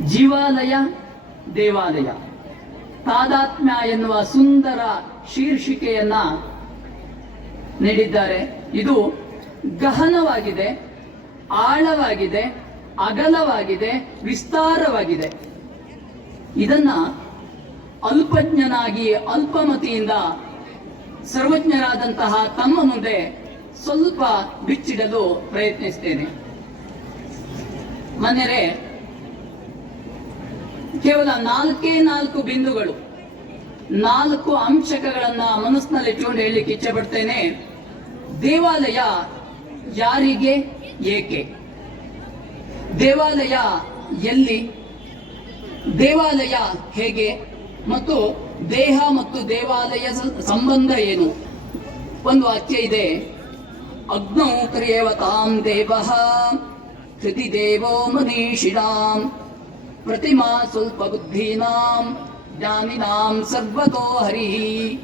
ಜೀವಾಲಯ, ದೇವಾಲಯ. ತಾದಾತ್ಮ್ಯ ಎನ್ನುವ ಸುಂದರ ಶೀರ್ಷಿಕೆಯನ್ನ ನೀಡಿದ್ದಾರೆ. ಇದು ಗಹನವಾಗಿದೆ, ಆಳವಾಗಿದೆ, ಅಗಲವಾಗಿದೆ, ವಿಸ್ತಾರವಾಗಿದೆ. ಇದನ್ನ ಅಲ್ಪಜ್ಞನಾಗಿ ಅಲ್ಪಮತಿಯಿಂದ ಸರ್ವಜ್ಞರಾದಂತಹ ತಮ್ಮ ಮುಂದೆ ಸ್ವಲ್ಪ ಬಿಚ್ಚಿಡಲು ಪ್ರಯತ್ನಿಸ್ತೇನೆ. ಮನೆಯರೇ ಕೇವಲ ನಾಲ್ಕೇ ನಾಲ್ಕು ಬಿಂದುಗಳು, ನಾಲ್ಕು ಅಂಶಕಗಳನ್ನ ಮನಸ್ಸಿನಲ್ಲಿ ಇಟ್ಕೊಂಡು ಹೇಳಲಿಕ್ಕೆ ಇಚ್ಛೆ ಪಡ್ತೇನೆ. ದೇವಾಲಯ ಯಾರಿಗೆ, ಏಕೆ? ದೇವಾಲಯ ಎಲ್ಲಿ? ದೇವಾಲಯ ಹೇಗೆ? ಮತ್ತು ದೇಹ ಮತ್ತು ದೇವಾಲಯ ಸಂಬಂಧ ಏನು? ಒಂದು ವಾಕ್ಯ ಇದೆ. ಅಗ್ನೌ ಕ್ರಿಯೇವತಾಂ ದೇವ ಕೃತಿ ದೇವೋ ಮನೀಷಿಣಾಂ. ಪ್ರತಿಮಾ ಸ್ವಲ್ಪ ಬುದ್ಧಿನಾಂ, ಜ್ಞಾನಿನಾಂ ಸರ್ವತೋ ಹರಿ.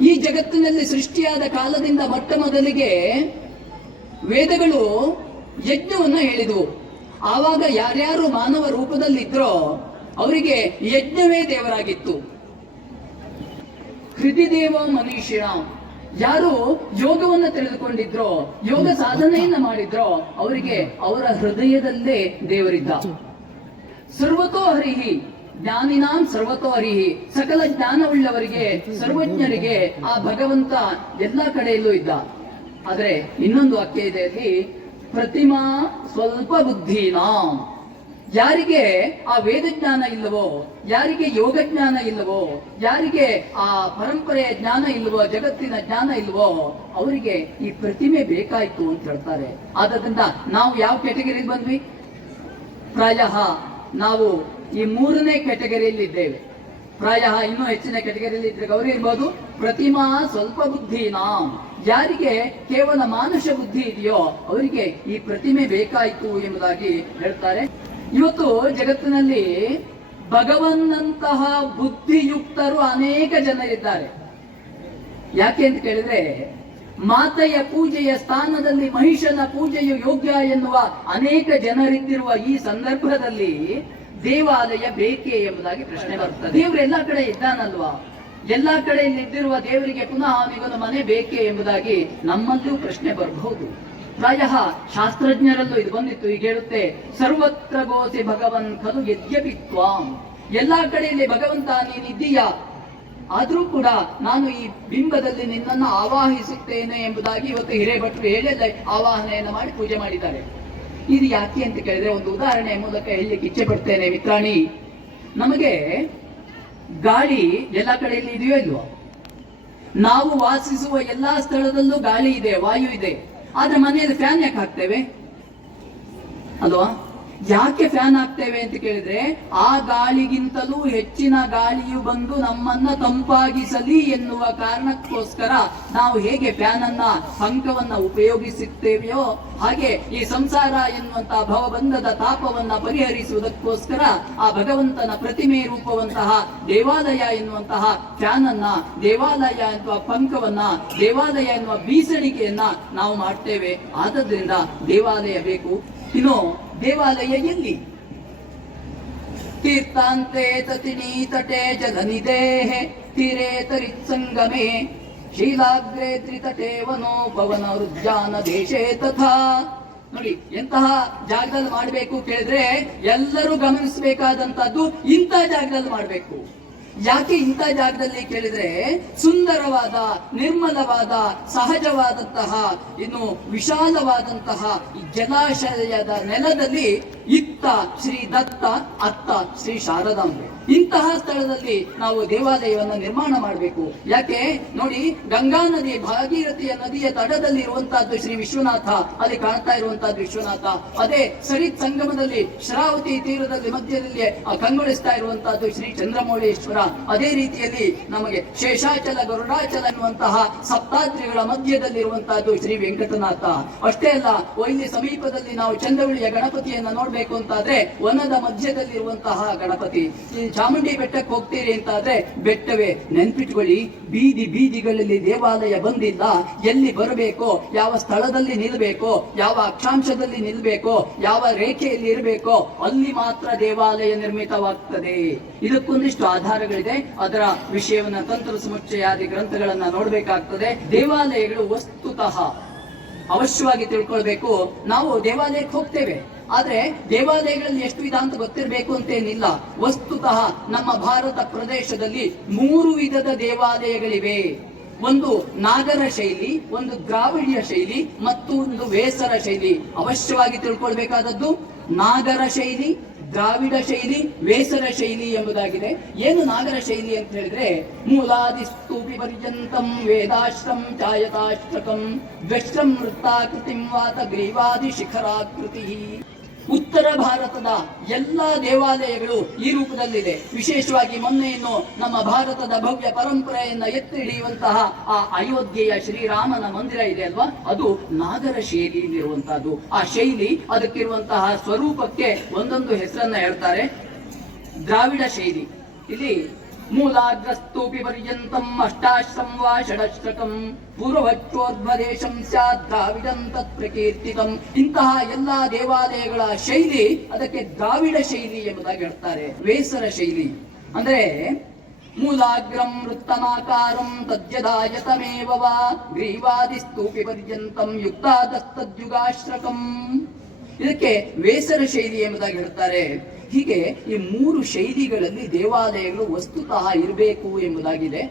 ಈ ಜಗತ್ತಿನಲ್ಲಿ ಸೃಷ್ಟಿಯಾದ ಕಾಲದಿಂದ ಮೊಟ್ಟ ಮೊದಲಿಗೆ ವೇದಗಳು ಯಜ್ಞವನ್ನು ಹೇಳಿದವು. ಆವಾಗ ಯಾರ್ಯಾರು ಮಾನವ ರೂಪದಲ್ಲಿದ್ರೋ ಅವರಿಗೆ ಯಜ್ಞವೇ ದೇವರಾಗಿತ್ತು. ಹೃದಿದೇವ ಮನೀಷಿಣ ಯಾರು ಯೋಗವನ್ನ ತಿಳಿದುಕೊಂಡಿದ್ರೋ, ಯೋಗ ಸಾಧನೆಯನ್ನ ಮಾಡಿದ್ರೋ, ಅವರಿಗೆ ಅವರ ಹೃದಯದಲ್ಲೇ ದೇವರಿದ್ದ. ಸರ್ವತೋ ಹರಿಹಿ, ಜ್ಞಾನಿನಾಂ ಸರ್ವತೋ ಹರಿಹಿ. ಸಕಲ ಜ್ಞಾನವುಳ್ಳವರಿಗೆ, ಸರ್ವಜ್ಞರಿಗೆ ಆ ಭಗವಂತ ಎಲ್ಲ ಕಡೆಯಲ್ಲೂ ಇದ್ದ. ಆದ್ರೆ ಇನ್ನೊಂದು ವಾಕ್ಯ ಇದೆ ಅಲ್ಲಿ, ಪ್ರತಿಮಾ ಸ್ವಲ್ಪ ಬುದ್ಧಿನಾಂ. ಯಾರಿಗೆ ಆ ವೇದ ಜ್ಞಾನ ಇಲ್ಲವೋ, ಯಾರಿಗೆ ಯೋಗ ಜ್ಞಾನ ಇಲ್ಲವೋ, ಯಾರಿಗೆ ಆ ಪರಂಪರೆಯ ಜ್ಞಾನ ಇಲ್ಲವೋ, ಜಗತ್ತಿನ ಜ್ಞಾನ ಇಲ್ವೋ ಅವರಿಗೆ ಈ ಪ್ರತಿಮೆ ಬೇಕಾಯ್ತು ಅಂತ ಹೇಳ್ತಾರೆ. ಆದ್ದರಿಂದ ನಾವು ಯಾವ ಕೆಟಗರಿಗೆ ಬಂದ್ವಿ? ಪ್ರಾಯ ನಾವು ಈ ಮೂರನೇ ಕ್ಯಾಟಗರಿಯಲ್ಲಿ ಇದ್ದೇವೆ. ಪ್ರಾಯ ಇನ್ನೂ ಹೆಚ್ಚಿನ ಕ್ಯಾಟಗರಿಯಲ್ಲಿ ಇದ್ರೆ ಗೌರಿ ಇರ್ಬೋದು. ಪ್ರತಿಮಾ ಸ್ವಲ್ಪ ಬುದ್ಧಿ ನಾಮ್ ಯಾರಿಗೆ ಕೇವಲ ಮಾನುಷ ಬುದ್ಧಿ ಇದೆಯೋ ಅವರಿಗೆ ಈ ಪ್ರತಿಮೆ ಬೇಕಾಯಿತು ಎಂಬುದಾಗಿ ಹೇಳ್ತಾರೆ. ಇವತ್ತು ಜಗತ್ತಿನಲ್ಲಿ ಭಗವನ್ನಂತಹ ಬುದ್ಧಿಯುಕ್ತರು ಅನೇಕ ಜನರಿದ್ದಾರೆ ಯಾಕೆ ಅಂತ ಕೇಳಿದ್ರೆ ಮಾತೆಯ ಪೂಜೆಯ ಸ್ಥಾನದಲ್ಲಿ ಮಹಿಷನ ಪೂಜೆಯು ಯೋಗ್ಯ ಎನ್ನುವ ಅನೇಕ ಜನರಿದ್ದಿರುವ ಈ ಸಂದರ್ಭದಲ್ಲಿ ದೇವಾಲಯ ಬೇಕೇ ಎಂಬುದಾಗಿ ಪ್ರಶ್ನೆ ಬರ್ತದೆ. ದೇವರು ಎಲ್ಲಾ ಕಡೆ ಇದ್ದಾನಲ್ವಾ? ಎಲ್ಲಾ ಕಡೆ ಇದ್ದಿರುವ ದೇವರಿಗೆ ಪುನಃ ಅವನಿಗೊಂದು ಮನೆ ಬೇಕೇ ಎಂಬುದಾಗಿ ನಮ್ಮಲ್ಲೂ ಪ್ರಶ್ನೆ ಬರಬಹುದು. ಪ್ರಾಯ ಶಾಸ್ತ್ರಜ್ಞರಲ್ಲೂ ಇದು ಬಂದಿತ್ತು. ಈಗ ಹೇಳುತ್ತೆ, ಸರ್ವತ್ರ ಗೋಸಿ ಭಗವನ್ ಖಲು ತ್ವಾಂ. ಎಲ್ಲಾ ಕಡೆಯಲ್ಲಿ ಭಗವಂತ ನೀನಿದ್ದೀಯಾ? ಆದ್ರೂ ಕೂಡ ನಾನು ಈ ಬಿಂಬದಲ್ಲಿ ನಿನ್ನನ್ನು ಆವಾಹಿಸುತ್ತೇನೆ ಎಂಬುದಾಗಿ ಇವತ್ತು ಹಿರೇಭಟ್ರು ಹೇಳಿಲ್ಲ ಆವಾಹನೆಯನ್ನು ಮಾಡಿ ಪೂಜೆ ಮಾಡಿದ್ದಾರೆ. ಇದು ಯಾಕೆ ಅಂತ ಕೇಳಿದ್ರೆ ಒಂದು ಉದಾಹರಣೆಯ ಮೂಲಕ ಹೇಳಲಿಕ್ಕೆ ಇಚ್ಛೆ ಪಡ್ತೇನೆ ಮಿತ್ರಾಣಿ. ನಮಗೆ ಗಾಳಿ ಎಲ್ಲ ಕಡೆಯಲ್ಲಿ ಇದೆಯೋ ಇಲ್ವೋ? ನಾವು ವಾಸಿಸುವ ಎಲ್ಲಾ ಸ್ಥಳದಲ್ಲೂ ಗಾಳಿ ಇದೆ, ವಾಯು ಇದೆ. ಆದ್ರೆ ಮನೆಯಲ್ಲಿ ಫ್ಯಾನ್ ಯಾಕೆ ಹಾಕ್ತೇವೆ? ಅಲ್ವಾ? ಯಾಕೆ ಫ್ಯಾನ್ ಆಗ್ತೇವೆ ಅಂತ ಕೇಳಿದ್ರೆ, ಆ ಗಾಳಿಗಿಂತಲೂ ಹೆಚ್ಚಿನ ಗಾಳಿಯು ಬಂದು ನಮ್ಮನ್ನ ತಂಪಾಗಿಸಲಿ ಎನ್ನುವ ಕಾರಣಕ್ಕೋಸ್ಕರ ನಾವು ಹೇಗೆ ಫ್ಯಾನ್ ಅನ್ನ ಪಂಕವನ್ನ ಉಪಯೋಗಿಸುತ್ತೇವೆಯೋ, ಹಾಗೆ ಈ ಸಂಸಾರ ಎನ್ನುವಂತಹ ಭವಬಂಧದ ತಾಪವನ್ನ ಪರಿಹರಿಸುವುದಕ್ಕೋಸ್ಕರ ಆ ಭಗವಂತನ ಪ್ರತಿಮೆ ರೂಪವಂತಹ ದೇವಾಲಯ ಎನ್ನುವಂತಹ ಫ್ಯಾನ್ ಅನ್ನ ದೇವಾಲಯ ಎನ್ನುವ ಪಂಕವನ್ನ, ದೇವಾಲಯ ಎನ್ನುವ ಬೀಸಣಿಕೆಯನ್ನ ನಾವು ಮಾಡ್ತೇವೆ. ಆದ್ದರಿಂದ ದೇವಾಲಯ ಬೇಕು ಇನ್ನು ದೇವಾಲಯ ಎಲ್ಲಿ? ತೀರ್ಥಾಂತೆ ತತಿನಿ ತಟೆ ಜಲನಿದೇಹೆ, ತೀರೆ ತರಿತ್ಸಂಗಮೆ, ಶೀಲಾಗ್ರೆ ತ್ರಿತಟೆ ವನೋ ಪವನ ಉದ್ಯಾನ ದೇಶೇ ತಥಾ. ನೋಡಿ, ಎಂತಹ ಜಾಗದಲ್ಲಿ ಮಾಡಬೇಕು ಕೇಳಿದ್ರೆ ಎಲ್ಲರೂ ಗಮನಿಸಬೇಕಾದಂತದ್ದು ಇಂಥ ಜಾಗದಲ್ಲಿ ಮಾಡಬೇಕು. ಯಾಕೆ ಇಂಥ ಜಾಗದಲ್ಲಿ ಕೇಳಿದ್ರೆ ಸುಂದರವಾದ, ನಿರ್ಮಲವಾದ, ಸಹಜವಾದಂತಹ, ಇನ್ನು ವಿಶಾಲವಾದಂತಹ ಜಲಾಶಯದ ನೆಲದಲ್ಲಿ ಇತ್ತ ಶ್ರೀ ದತ್ತ, ಅತ್ತ ಶ್ರೀ ಶಾರದಾಂಬೆ. ಇಂತಹ ಸ್ಥಳದಲ್ಲಿ ನಾವು ದೇವಾಲಯವನ್ನು ನಿರ್ಮಾಣ ಮಾಡಬೇಕು. ಯಾಕೆ? ನೋಡಿ, ಗಂಗಾ ನದಿ, ಭಾಗೀರಥಿಯ ನದಿಯ ತಡದಲ್ಲಿ ಇರುವಂತಹದ್ದು ಶ್ರೀ ವಿಶ್ವನಾಥ. ಅಲ್ಲಿ ಕಾಣ್ತಾ ಇರುವಂತಹದ್ದು ವಿಶ್ವನಾಥ. ಅದೇ ಸರಿತ್ ಸಂಗಮದಲ್ಲಿ ಶ್ರಾವತಿ ತೀರದಲ್ಲಿ ಮಧ್ಯದಲ್ಲಿ ಕಂಗೊಳಿಸ್ತಾ ಇರುವಂತಹದ್ದು ಶ್ರೀ ಚಂದ್ರಮೌಳೇಶ್ವರ. ಅದೇ ರೀತಿಯಲ್ಲಿ ನಮಗೆ ಶೇಷಾಚಲ, ಗರುಡಾಚಲ ಎನ್ನುವಂತಹ ಸಪ್ತಾದ್ರಿಗಳ ಮಧ್ಯದಲ್ಲಿರುವಂತಹದ್ದು ಶ್ರೀ ವೆಂಕಟನಾಥ. ಅಷ್ಟೇ ಅಲ್ಲ ಇಲ್ಲಿ ಸಮೀಪದಲ್ಲಿ ನಾವು ಚಂದ್ರವಳಿಯ ಗಣಪತಿಯನ್ನ ನೋಡಬೇಕು ಅಂತಾದ್ರೆ ವನದ ಮಧ್ಯದಲ್ಲಿರುವಂತಹ ಗಣಪತಿ. ಚಾಮುಂಡಿ ಬೆಟ್ಟಕ್ಕೆ ಹೋಗ್ತೀರಿ ಅಂತಾದ್ರೆ ಬೆಟ್ಟವೇ. ನೆನ್ಪಿಟ್ಕೊಳ್ಳಿ, ಬೀದಿ ಬೀದಿಗಳಲ್ಲಿ ದೇವಾಲಯ ಬಂದಿಲ್ಲ. ಎಲ್ಲಿ ಬರಬೇಕೋ, ಯಾವ ಸ್ಥಳದಲ್ಲಿ ನಿಲ್ಬೇಕೋ, ಯಾವ ಅಕ್ಷಾಂಶದಲ್ಲಿ ನಿಲ್ಬೇಕೋ, ಯಾವ ರೇಖೆಯಲ್ಲಿ ಇರಬೇಕೋ, ಅಲ್ಲಿ ಮಾತ್ರ ದೇವಾಲಯ ನಿರ್ಮಿತವಾಗ್ತದೆ. ಇದಕ್ಕೊಂದಿಷ್ಟು ಆಧಾರಗಳಿದೆ. ಅದರ ವಿಷಯವನ್ನ ತಂತ್ರ ಸಮುಚ್ಚಯಾದಿ ಗ್ರಂಥಗಳನ್ನ ನೋಡ್ಬೇಕಾಗ್ತದೆ. ದೇವಾಲಯಗಳು ವಸ್ತುತಃ. ಅವಶ್ಯವಾಗಿ ತಿಳ್ಕೊಳ್ಬೇಕು. ನಾವು ದೇವಾಲಯಕ್ಕೆ ಹೋಗ್ತೇವೆ. ಆದ್ರೆ ದೇವಾಲಯಗಳಲ್ಲಿ ಎಷ್ಟು ವಿಧ ಅಂತ ಗೊತ್ತಿರಬೇಕು ಅಂತೇನಿಲ್ಲ ವಸ್ತುತಃ ನಮ್ಮ ಭಾರತ ಪ್ರದೇಶದಲ್ಲಿ ಮೂರು ವಿಧದ ದೇವಾಲಯಗಳಿವೆ. ಒಂದು ನಾಗರ ಶೈಲಿ, ಒಂದು ದ್ರಾವಿಡ್ಯ ಶೈಲಿ ಮತ್ತು ಒಂದು ವೇಸರ ಶೈಲಿ. ಅವಶ್ಯವಾಗಿ ತಿಳ್ಕೊಳ್ಬೇಕಾದದ್ದು ನಾಗರ ಶೈಲಿ, ದ್ರಾವಿಡ ಶೈಲಿ ವೇಸರ ಶೈಲಿ ಎಂಬುದಾಗಿದೆ. ಏನು ನಾಗರ ಶೈಲಿ ಅಂತ ಹೇಳಿದ್ರೆ ಮೂಲಾದಿ ಸ್ತೂಪಿ ಪರ್ಯಂತಂ ವೇದಾಶ್ರಂ ಛಾಯತಾಶ್ರಕಂ ದ್ವಶ್ರಂ ವೃತ್ತಾಕೃತಿಂ ವಾತ ಗ್ರೀವಾದಿ ಶಿಖರಾಕೃತಿ ಉತ್ತರ ಭಾರತದ ಎಲ್ಲ ದೇವಾಲಯಗಳು ಈ ರೂಪದಲ್ಲಿದೆ. ವಿಶೇಷವಾಗಿ ಮೊನ್ನೆಯನ್ನು ನಮ್ಮ ಭಾರತದ ಭವ್ಯ ಪರಂಪರೆಯನ್ನ ಎತ್ತಿ ಹಿಡಿಯುವಂತಹ ಆ ಅಯೋಧ್ಯೆಯ ಶ್ರೀರಾಮನ ಮಂದಿರ ಇದೆ ಅಲ್ವಾ? ಅದು ನಾಗರ ಶೈಲಿಯಲ್ಲಿರುವಂತಹದ್ದು. ಆ ಶೈಲಿ ಅದಕ್ಕಿರುವಂತಹ ಸ್ವರೂಪಕ್ಕೆ ಒಂದೊಂದು ಹೆಸರನ್ನ ಹೇಳ್ತಾರೆ. ದ್ರಾವಿಡ ಶೈಲಿ. ಇಲ್ಲಿ ಮೂಲಾಗ್ರಸ್ತೂಪಿ ಪರ್ಯಂತಂ ಅಷ್ಟಾಶ್ರಂ ವಾ ಷಡಶ್ರಕಂ ಪೂರ್ವಚ್ಚೋರ್ಧ್ವದೇಶಂ ಸ್ಯಾತ್ ದ್ರಾವಿಡಂ ತತ್ ಪ್ರಕೀರ್ತಿತಂ. ಇಂತಹ ಎಲ್ಲಾ ದೇವಾಲಯಗಳ ಶೈಲಿ ಅದಕ್ಕೆ ದ್ರಾವಿಡ ಶೈಲಿ ಎಂಬುದಾಗಿ ಹೇಳ್ತಾರೆ. ವೇಸರ ಶೈಲಿ. ಅಂದ್ರೆ ಮೂಲಾಗ್ರಂ ವೃತ್ತಮಾಕಾರಂ ತದ್ಯದಾಯತಮೇವ ವಾ ಗ್ರೀವಾದಿ ಸ್ತೂಪಿ ಪರ್ಯಂತಂ ಯುಕ್ತಾದಸ್ತದ್ಯುಗಾಶ್ರಕಂ ಇದಕ್ಕೆ ವೇಸರ ಶೈಲಿ ಎಂಬುದಾಗಿ ಹೇಳ್ತಾರೆ. ಹೀಗೆ ಈ ಮೂರು ಶೈಲಿಗಳಲ್ಲಿ ದೇವಾಲಯಗಳು ವಸ್ತುತಃ ಇರಬೇಕು ಎಂಬುದಾಗಿದೆ.